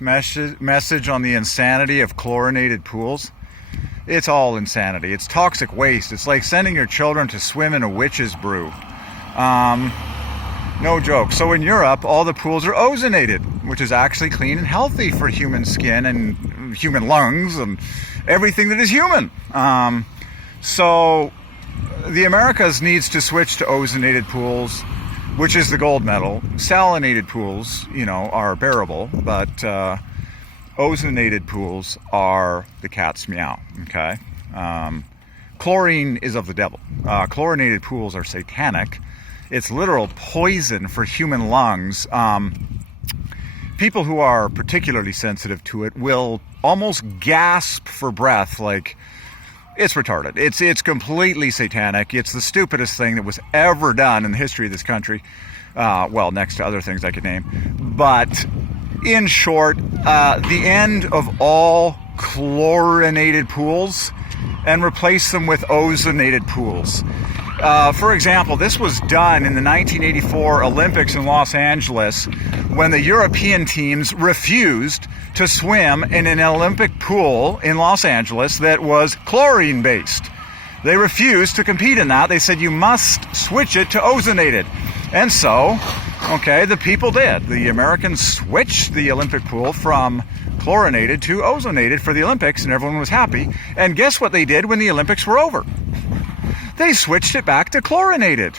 Message on the insanity of chlorinated pools. It's all insanity. It's toxic waste. It's like sending your children to swim in a witch's brew. No joke. So in Europe, all the pools are ozonated, which is actually clean and healthy for human skin and human lungs and everything that is human. So the Americas needs to switch to ozonated pools, which is the gold medal. Salinated pools, are bearable, but ozonated pools are the cat's meow, okay? Chlorine is of the devil. Chlorinated pools are satanic. It's literal poison for human lungs. People who are particularly sensitive to it will almost gasp for breath, like it's retarded. It's completely satanic. It's the stupidest thing that was ever done in the history of this country. Well, next to other things I could name. But in short, the end of all chlorinated pools and replace them with ozonated pools. For example, this was done in the 1984 Olympics in Los Angeles when the European teams refused to swim in an Olympic pool in Los Angeles that was chlorine-based. They refused to compete in that. They said, you must switch it to ozonated. And so, the people did. The Americans switched the Olympic pool from chlorinated to ozonated for the Olympics, and everyone was happy. And guess what they did when the Olympics were over? They switched it back to chlorinated.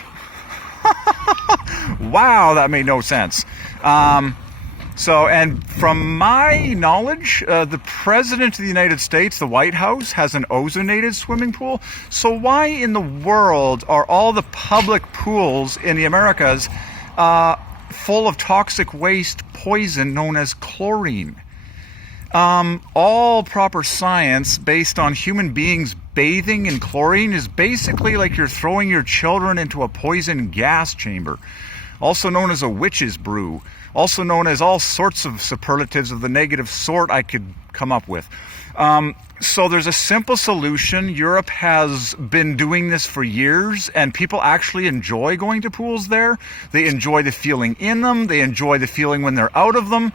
Wow, that made no sense. And from my knowledge, the President of the United States, the White House, has an ozonated swimming pool. So why in the world are all the public pools in the Americas full of toxic waste poison known as chlorine? All proper science based on human beings bathing in chlorine is basically like you're throwing your children into a poison gas chamber, also known as a witch's brew, also known as all sorts of superlatives of the negative sort I could come up with. So there's a simple solution. Europe has been doing this for years, and people actually enjoy going to pools there. They enjoy the feeling in them. They enjoy the feeling when they're out of them.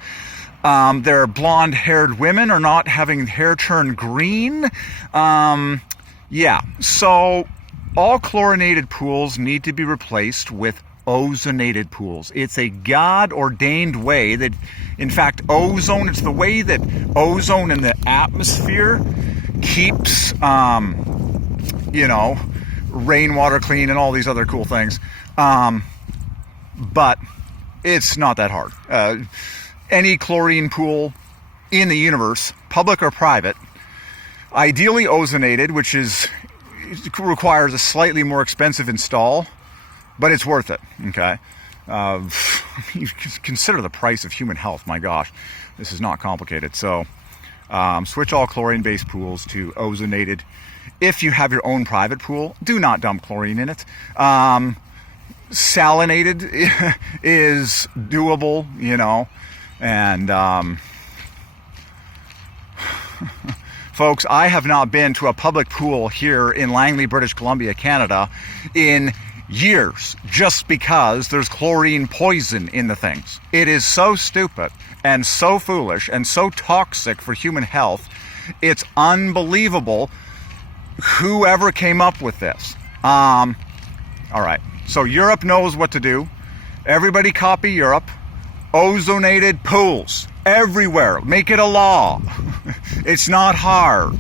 Their blonde-haired women are not having hair turn green. So all chlorinated pools need to be replaced with ozonated pools. It's a God-ordained way that, in fact, ozone, it's the way that ozone in the atmosphere keeps, rainwater clean and all these other cool things. But it's not that hard. Any chlorine pool in the universe, public or private, ideally ozonated, which requires a slightly more expensive install, but it's worth it, okay? You consider the price of human health, my gosh. This is not complicated. So switch all chlorine-based pools to ozonated. If you have your own private pool, do not dump chlorine in it. Salinated is doable, and folks, I have not been to a public pool here in Langley, British Columbia, Canada in years, just because there's chlorine poison in the things. It is so stupid and so foolish and so toxic for human health. It's unbelievable whoever came up with this. All right, so Europe knows what to do. Everybody copy Europe. Ozonated pools everywhere. Make it a law. It's not hard.